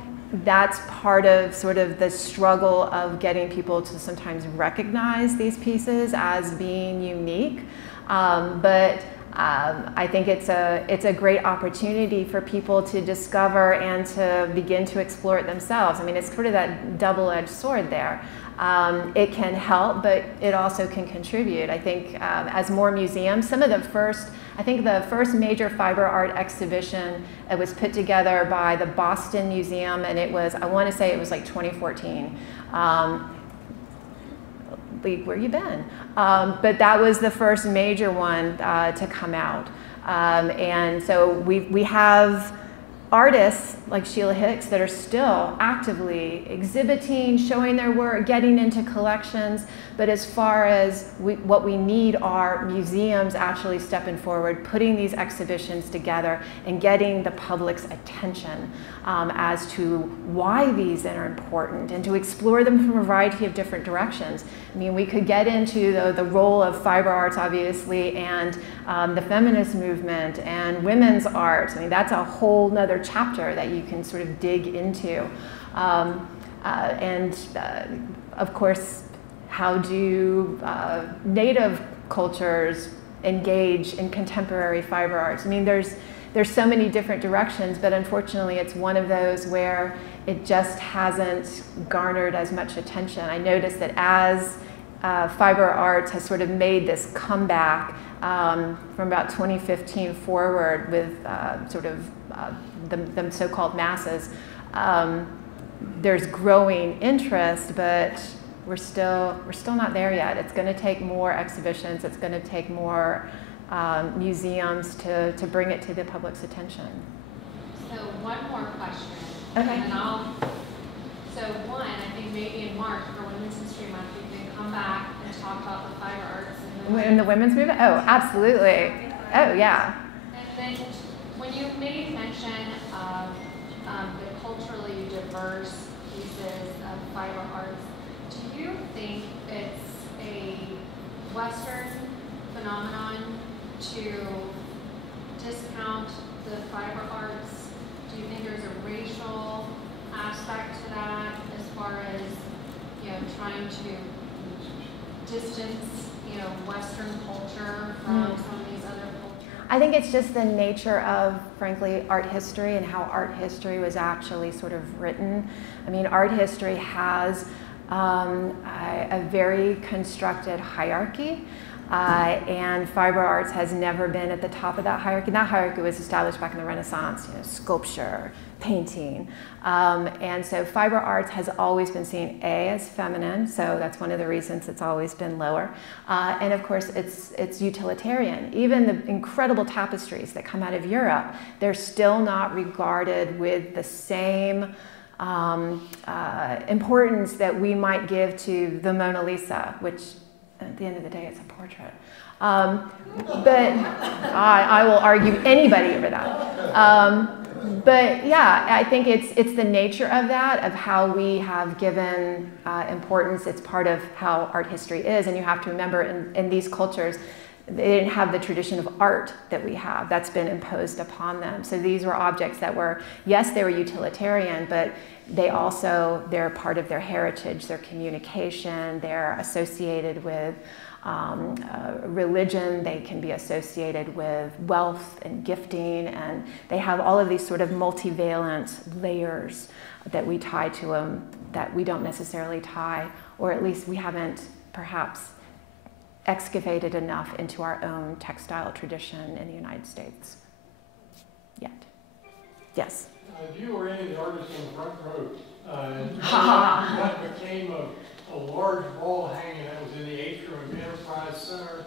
that's part of sort of the struggle of getting people to sometimes recognize these pieces as being unique. But I think it's a great opportunity for people to discover and to begin to explore it themselves. I mean, it's sort of that double-edged sword there. It can help, but it also can contribute. I think as more museums, I think the first major fiber art exhibition was put together by the Boston Museum, and it was, I want to say it was like 2014. Lee, where you been? But that was the first major one to come out. And so we have artists like Sheila Hicks that are still actively exhibiting, showing their work, getting into collections. But as far as what we need are museums actually stepping forward, putting these exhibitions together and getting the public's attention as to why these are important and to explore them from a variety of different directions. I mean, we could get into the role of fiber arts, obviously, and the feminist movement and women's art. I mean, that's a whole nother chapter that you can sort of dig into. Of course, how do Native cultures engage in contemporary fiber arts? I mean, there's so many different directions, but unfortunately it's one of those where it just hasn't garnered as much attention. I noticed that as fiber arts has sort of made this comeback from about 2015 forward with sort of the so-called masses, there's growing interest, but we're still not there yet. It's going to take more exhibitions. It's going to take more museums to bring it to the public's attention. So one more question. Okay. And I think maybe in March for Women's History Month, we can come back and talk about the fiber arts. In the women's movement? Oh, absolutely. Oh, yeah. And then when you made mention of the culturally diverse pieces of fiber arts, do you think it's a Western phenomenon to discount the fiber arts? Do you think there's a racial aspect to that as far as, you know, trying to distance, you know, Western culture from some of these other cultures? I think it's just the nature of, frankly, art history and how art history was actually sort of written. I mean, art history has a very constructed hierarchy, and fiber arts has never been at the top of that hierarchy. And that hierarchy was established back in the Renaissance, you know, sculpture, painting. And so fiber arts has always been seen, A, as feminine, so that's one of the reasons it's always been lower. And of course, it's utilitarian. Even the incredible tapestries that come out of Europe, they're still not regarded with the same importance that we might give to the Mona Lisa, which at the end of the day, it's a portrait. But I will argue anybody over that. But yeah, I think it's the nature of that, of how we have given importance. It's part of how art history is. And you have to remember, in these cultures, they didn't have the tradition of art that we have. That's been imposed upon them. So these were objects that were, yes, they were utilitarian, but they're part of their heritage, their communication, they're associated with religion, they can be associated with wealth and gifting, and they have all of these sort of multivalent layers that we tie to them that we don't necessarily tie, or at least we haven't perhaps excavated enough into our own textile tradition in the United States yet. Yes? You were any of the artists in the front row. That became a large wall hanging that was in the atrium of Enterprise Center,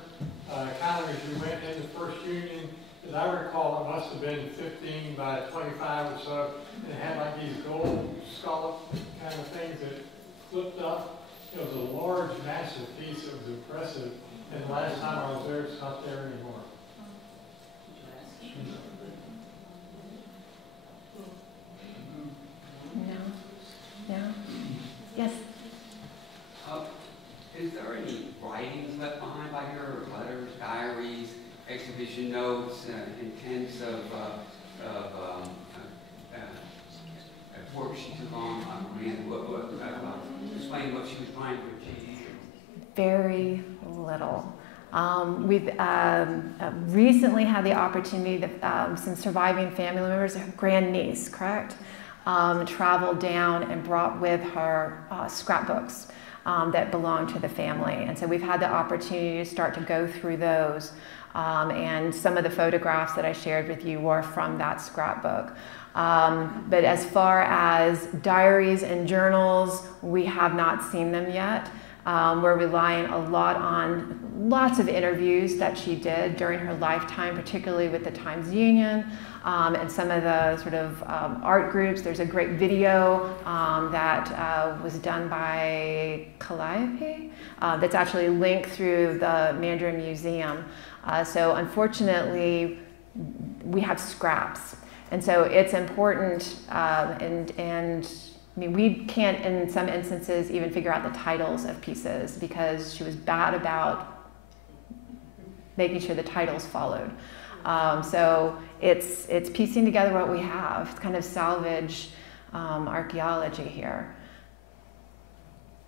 kind of as you went into First Union. As I recall, it must have been 15 by 25 or so, and it had like these gold scallop kind of things that flipped up. It was a large, massive piece. It was impressive. And the last time I was there, it's not there anymore. No. Yes? Is there any writings left behind by her, or letters, diaries, exhibition notes, intents of work she took on, explain what she was trying to achieve? Very little. We've recently had the opportunity that some surviving family members, her grandniece, correct, traveled down and brought with her scrapbooks that belong to the family. And so we've had the opportunity to start to go through those. And some of the photographs that I shared with you were from that scrapbook. But as far as diaries and journals, we have not seen them yet. We're relying a lot on lots of interviews that she did during her lifetime, particularly with the Times Union and some of the sort of art groups. There's a great video that was done by Calliope that's actually linked through the Mandarin Museum. So unfortunately, we have scraps. And so it's important, and I mean, we can't, in some instances, even figure out the titles of pieces because she was bad about making sure the titles followed. So it's piecing together what we have. It's kind of salvage archaeology here.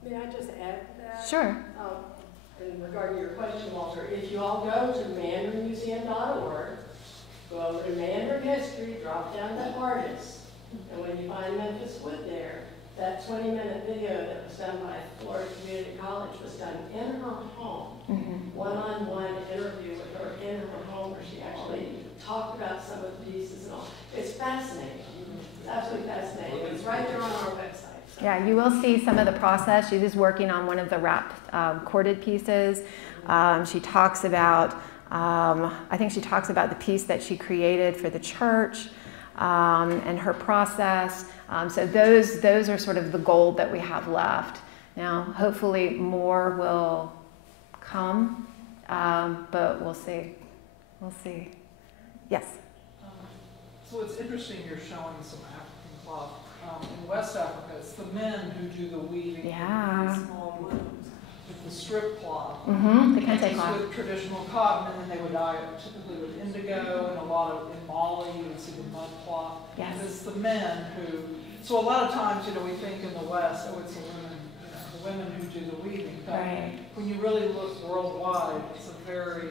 May I just add to that? Sure. And regarding your question, Walter, if you all go to mandarinmuseum.org, go over to Mandarin History, drop down to Artists, and when you find Memphis Wood there, that 20-minute video that was done by Florida Community College was done in her home, one-on-one interview with her in her home where she actually talked about some of the pieces and all. It's fascinating. It's absolutely fascinating. It's right there on our website. So. Yeah, you will see some of the process. She's just working on one of the wrapped corded pieces. She talks about, I think she talks about the piece that she created for the church and her process. So those are sort of the gold that we have left. Now, hopefully more will come, but we'll see. we'll see. Yes? So it's interesting you're showing some African cloth. In West Africa, it's the men who do the weaving Yeah. in small looms with the strip cloth. Mm-hmm. The kente It's cloth. with traditional cotton, and then they would dye it typically with indigo, and a lot of, in Mali, you would see the mud cloth. Yes. And it's the men who, so a lot of times, we think in the West, oh, it's the women, the women who do the weaving. But Right. when you really look worldwide, it's a very,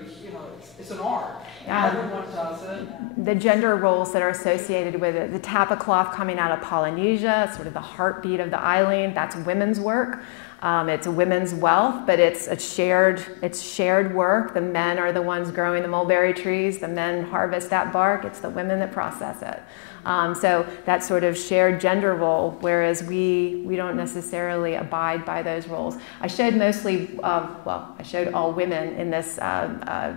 it's an art. Yeah. Everyone does it. The gender roles that are associated with it, the tapa cloth coming out of Polynesia, sort of the heartbeat of the island, that's women's work. It's women's wealth, but it's shared work. The men are the ones growing the mulberry trees. The men harvest that bark. It's the women that process it. So that sort of shared gender role, whereas we don't necessarily abide by those roles. I showed mostly, I showed all women in this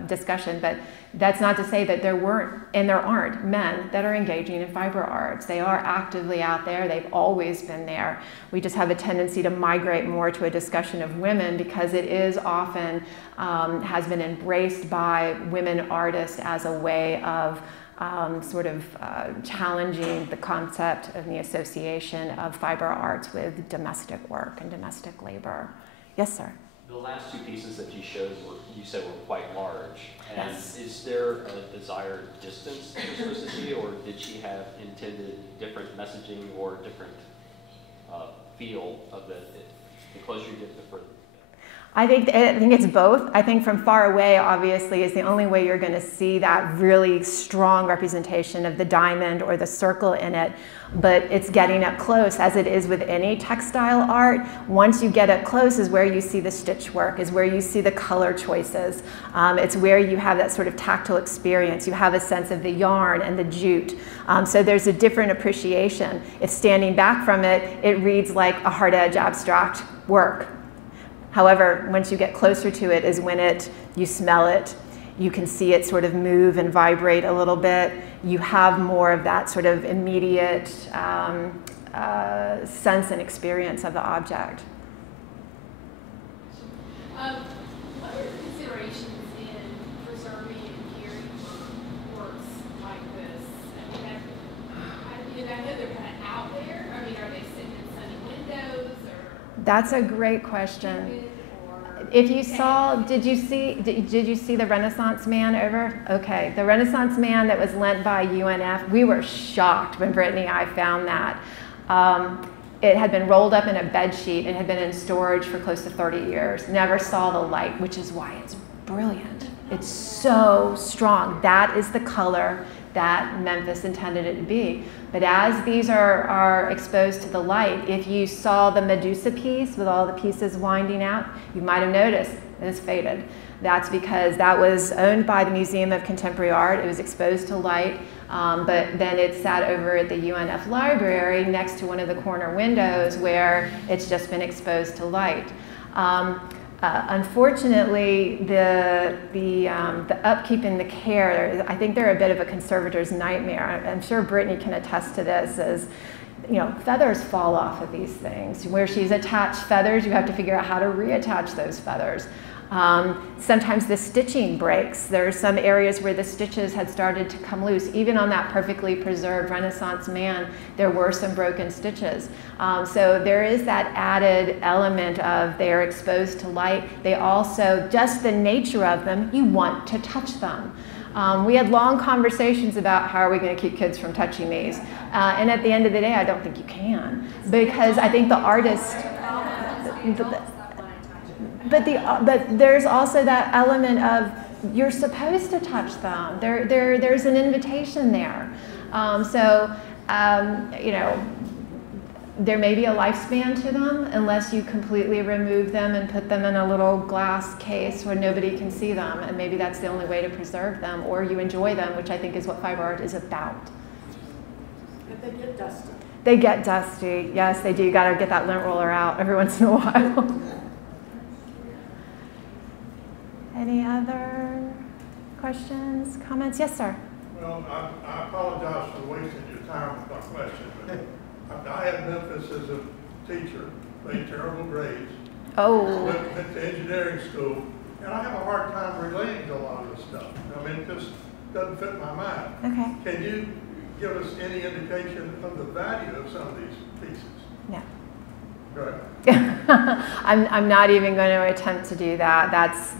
discussion, but that's not to say that there weren't, and there aren't, men that are engaging in fiber arts. They are actively out there. They've always been there. We just have a tendency to migrate more to a discussion of women because it is often, has been embraced by women artists as a way of challenging the concept of the association of fiber arts with domestic work and domestic labor. Yes, sir? The last two pieces that you showed you said were quite large. And Yes. Is there a desired distance that you're supposed to see, or did she have intended different messaging or different feel of the closer you get, the further? I think it's both. I think from far away, obviously, is the only way you're going to see that really strong representation of the diamond or the circle in it. But it's getting up close, as it is with any textile art. Once you get up close is where you see the stitch work, is where you see the color choices. It's where you have that sort of tactile experience. You have a sense of the yarn and the jute. So there's a different appreciation. If standing back from it, it reads like a hard edge abstract work. However, once you get closer to it is when you smell it, you can see it sort of move and vibrate a little bit. You have more of that sort of immediate sense and experience of the object. What are the considerations in preserving and caring for works like this? I know they're kind of out there. I mean, are they sitting in sunny windows or? That's a great question. If you saw, did you see the Renaissance Man over? Okay, the Renaissance Man that was lent by UNF, we were shocked when Brittany and I found that. It had been rolled up in a bed sheet and had been in storage for close to 30 years. Never saw the light, which is why it's brilliant. It's so strong. That is the color that Memphis intended it to be. But as these are exposed to the light, if you saw the Medusa piece with all the pieces winding out, you might have noticed it has faded. That's because that was owned by the Museum of Contemporary Art. It was exposed to light, but then it sat over at the UNF library next to one of the corner windows where it's just been exposed to light. Unfortunately, the upkeep and the care, I think they're a bit of a conservator's nightmare. I'm sure Brittany can attest to this, as feathers fall off of these things. Where she's attached feathers, you have to figure out how to reattach those feathers. Sometimes the stitching breaks. There are some areas where the stitches had started to come loose. Even on that perfectly preserved Renaissance Man, there were some broken stitches. So there is that added element of they are exposed to light. They also, just the nature of them, you want to touch them. We had long conversations about how are we going to keep kids from touching these. And at the end of the day, I don't think you can. Because I think the artist... But there's also that element of you're supposed to touch them. There's an invitation there. There may be a lifespan to them unless you completely remove them and put them in a little glass case where nobody can see them. And maybe that's the only way to preserve them, or you enjoy them, which I think is what fiber art is about. But they get dusty. They get dusty. Yes, they do. You got to get that lint roller out every once in a while. Any other questions, comments? Yes, sir. Well, I apologize for wasting your time with my question, but I had Memphis as a teacher, made terrible grades. Oh. Went to engineering school, and I have a hard time relating to a lot of this stuff. I mean, it just doesn't fit my mind. Okay. Can you give us any indication of the value of some of these pieces? No. Good. I'm not even going to attempt to do that.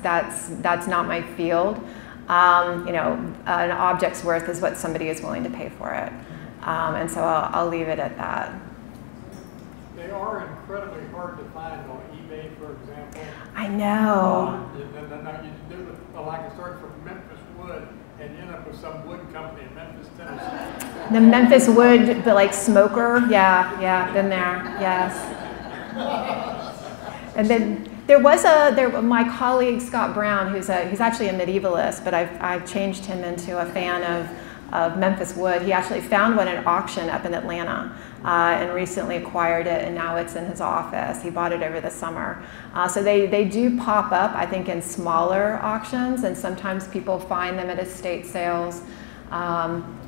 That's not my field. You know, an object's worth is what somebody is willing to pay for it. And so I'll leave it at that. They are incredibly hard to find on eBay, for example. I know. Like I started from Memphis Wood, and you end up with some wood company in Memphis, Tennessee. The Memphis Wood, but like smoker. Yeah, been there. Yes. And then there was my colleague Scott Brown, he's actually a medievalist, but I've changed him into a fan of Memphis Wood. He actually found one at an auction up in Atlanta and recently acquired it, and now it's in his office. He bought it over the summer. So they do pop up, I think, in smaller auctions, and sometimes people find them at estate sales.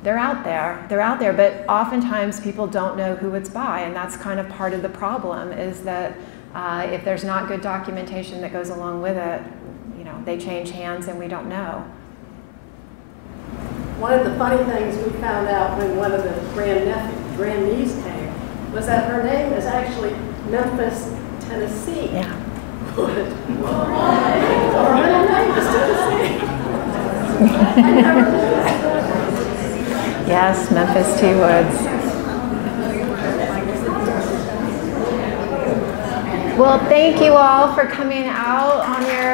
They're out there, but oftentimes people don't know who it's by, and that's kind of part of the problem, is that if there's not good documentation that goes along with it, you know, they change hands and we don't know. One of the funny things we found out when one of the grandniece came was that her name is actually Memphis, Tennessee. Yeah. Or her name is Tennessee. I never knew that. Yes, Memphis T. Woods. Well, thank you all for coming out on your